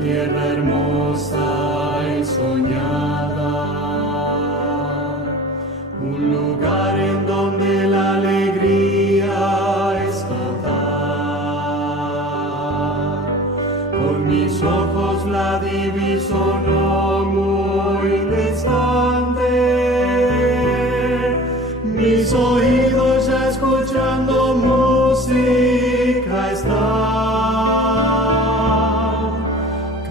tierra hermosa y soñada, un lugar en donde la alegría es total. Con mis ojos la diviso no muy distante, mis oídos ya escuchando música están.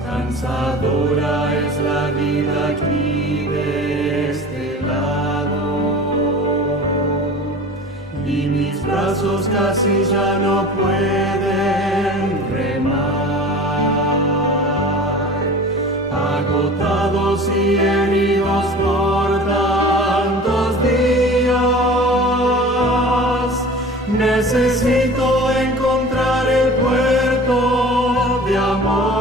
Cansadora es la vida aquí de este lado, y mis brazos casi ya no pueden remar, agotados y heridos por tantos días. Necesito encontrar el puerto de amor.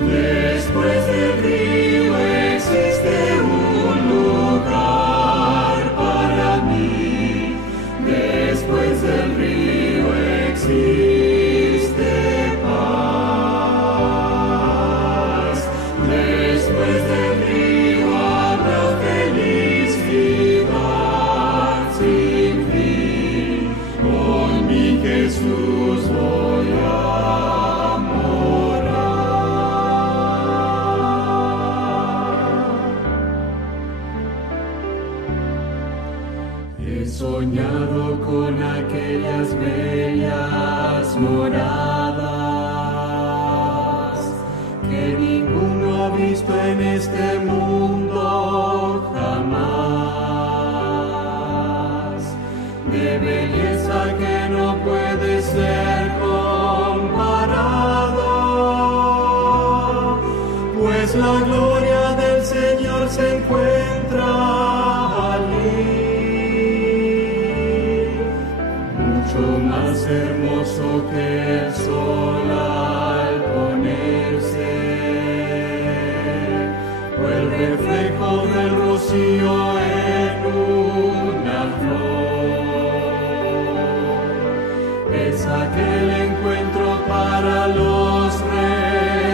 Después del río existe un lugar para mí. Después del río existe paz. Después del río habrá felicidad sin fin. Con mi Jesús voy a He soñado con aquellas bellas moradas que ninguno ha visto en este mundo jamás, de belleza que no puede ser comparada, pues la gloria del Señor se encuentra allí. Mucho más hermoso que el sol al ponerse, o el reflejo del rocío en una flor. Es aquel encuentro para los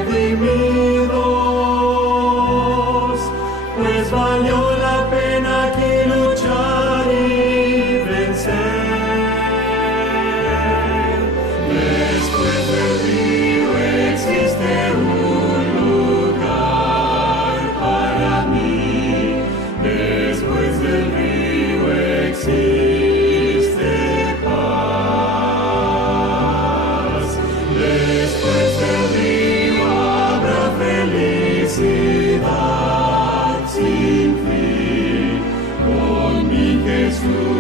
redimidos, pues valió la pena aquí luchar y vencer. Después del río existe un lugar para mí. Después del río existe paz. Después del río habrá felicidad sin fin. Con mi Jesús